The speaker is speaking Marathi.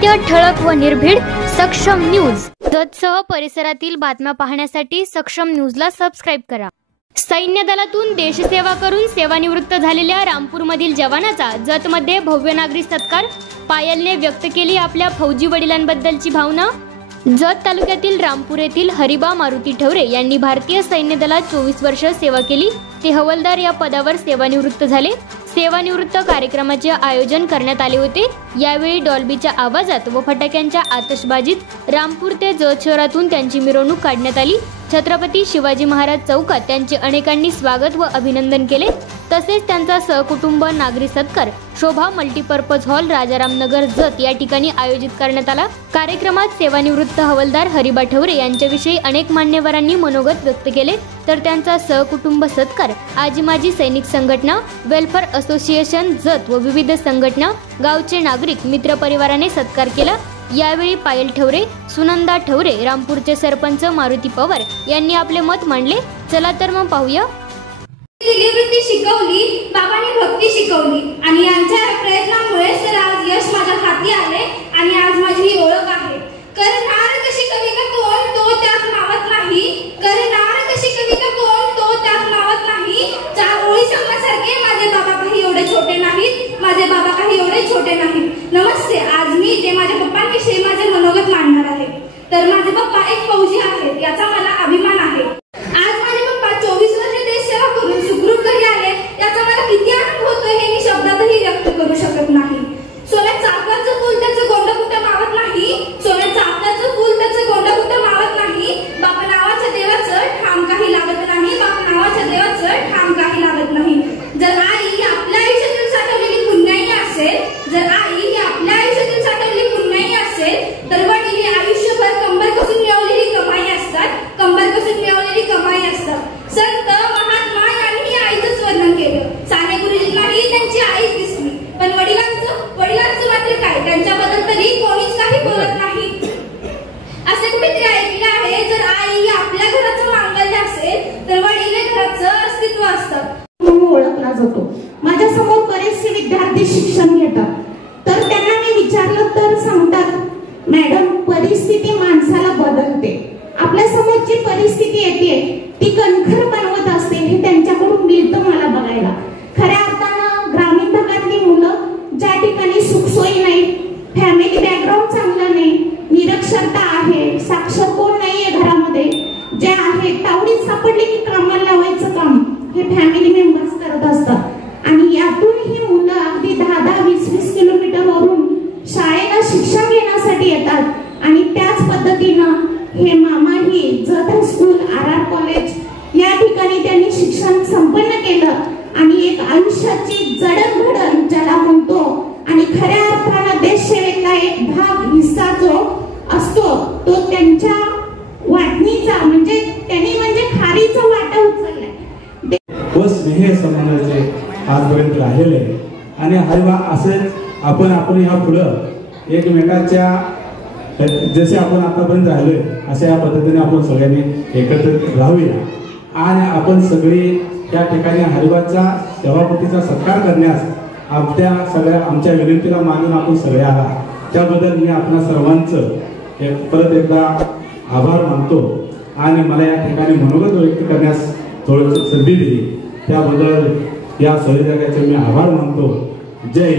सत्य, ठळक व निर्भीड सक्षम न्यूज. जतसह परिसरातील बातम्या पाहण्यासाठी सक्षम न्यूजला सबस्क्राइब करा. सैन्य दलातून देशसेवा करून सेवानिवृत्त झालेल्या रामपूरमधील जवानाचा जतमध्ये भव्य नागरी सत्कार. पायलने व्यक्त केली आपल्या फौजी वडिलांबद्दलची भावना. जत तालुक्यातील रामपूर येथील हरिबा मारुती ठवरे यांनी भारतीय सैन्य दलात 24 वर्ष सेवा केली. ते हवालदार या पदावर सेवानिवृत्त झाले. सेवानिवृत्त कार्यक्रमाचे आयोजन करण्यात आले होते. यावेळी डॉल्बीच्या आवाजात व फटाक्यांच्या आतषबाजीत रामपूर ते जत शहरातून त्यांची मिरवणूक काढण्यात आली. छत्रपती शिवाजी महाराज चौकात त्यांचे अनेकांनी स्वागत व अभिनंदन केले. तसेच त्यांचा सहकुटुंब नागरी सत्कार शोभा मल्टीपर्पज हॉल राजारामनगर जत या ठिकाणी आयोजित करण्यात आला. कार्यक्रमात सेवानिवृत्त हवालदार हरिबा ठवरे यांच्याविषयी अनेक मान्यवरांनी मनोगत व्यक्त केले. तर त्यांचा सहकुटुंब सत्कार आजी माजी सैनिक संघटना, वेलफेअर असोसिएशन जत व विविध संघटना, गावचे नागरिक, मित्र परिवाराने सत्कार केला. यावेळी पायल ठवरे, सुनंदा ठवरे, रामपूरचे सरपंच मारुती पवार यांनी आपले मत मांडले. चला तर मग पाहूया. वृत्ती शिकवली, बाबांनी भक्ती शिकवली आणि यांच्या प्रयत्नामुळे सर आज यश माझ्या हाती आले आणि आज माझी ही ओळख आहे. करणार कशी कविता कोण तो त्यात मावत नाही, करणार कशी कविता कोण तो त्यात मावत नाही. चार ओळी सांगण्यासारखे माझे बाबा काही एवढे छोटे नाहीत, माझे बाबा काही एवढे छोटे नाहीत. नमस्ते. आज मी ते माझ्या पप्पांविषयी माझे मनोगत मांडणार आहे. तर माझे पप्पा एक फौजी आहेत याचा मला अभिमान आहे. आज माझे पप्पा 24 वर्ष देश सेवा करून सुखरूप घरी आले याचा मला किती आनंद होतोय हे मी शब्दातही व्यक्त करू शकत नाही. सोन्याचं चाफ्याचं फुल त्याचं गोंड कुठं मावत नाही, सोन्याचं चाफ्याचं फुल त्याचं गोंड कुठं मावत नाही. बापा नावाच्या देवाचं ठाम काही लागत नाही, बापा नावाच्या देवाचं ठाम काही लागत नाही. जर आई ही आपल्या आयुष्यातील साठवलेली पुण्याई असेल, जर आई ही आपल्या आयुष्यातील साठवलेली पुण्याई असेल तर वडील आयुष्यभर कंबर कसून मिळवलेली कमाई असतात, कंबर कसून मिळवलेली कमाई असतात. संत महात्मा यांनी आईचं वर्णन केलं. साने गुरुजींनाही त्यांची आई दिसली, पण वडिलांचं मात्र काय, त्यांच्याबद्दल तरी कोणीच काही बोलत नाही. असे कुठेतरी ऐकले आहे, जर आई आपल्या घराचं मांगल्य असेल तर वडील घराचं अस्तित्व असतं म्हणून ओळखला जातो. माझ्या समोर बरेचसे विद्यार्थी शिक्षण घेतात, तर त्यांना मी विचारलं तर सांगतात, मॅडम परिस्थिती माणसाला बदलते. आपल्या समोर जी परिस्थिती येते ती कणखर बनवत असते हे त्यांच्याकडून मिळतं मला बघायला. खऱ्या अर्थानं ग्रामीण भागातली मुलं ज्या ठिकाणी सुखसोयी नाही, फॅमिली बॅकग्राऊंड चांगलं नाही, निरक्षरता आहे, साक्षर कोण नाहीये घरामध्ये, जे आहे तावडीत सापडले की कामाला लावायचं काम हे फॅमिली मेंबर्स करत असतात. आणि यातून ही मुलं अगदी 10-10, 20-20 किलोमीटर वरून शाळेला शिक्षण घेण्यासाठी येतात. आणि त्याच पद्धतीनं हे मामाही जत हायस्कूल, RR कॉलेज या ठिकाणी त्यांनी शिक्षण संपन्न केलं आणि एक आयुष्याची जडणघडण ज्याला म्हणतो आणि खऱ्या अर्थानं देश सेवेचा एक भाग हिस्सा जो असतो तो त्यांच्या वाटणीचा म्हणजे त्यांनी खारीचा वाटा उचललाय व स्नेह संबंधाचे आजपर्यंत राहिलेले. आणि हरिबा असेच आपण ह्या पुढं एकमेकाच्या जसे आपण आतापर्यंत राहिलोय अशा या पद्धतीने आपण सगळ्यांनी एकत्रित राहूया. आणि आपण सगळी त्या ठिकाणी हरिबाचा सभापतीचा सत्कार करण्यास आमच्या विनंतीला मानून आपण सगळे आला त्याबद्दल मी आपल्या सर्वांचं परत एकदा आभार मानतो. आणि मला या ठिकाणी मनोगत व्यक्त करण्यास थोडीशी संधी दिली त्याबद्दल या सहयोगाचे मी आभार मानतो. जय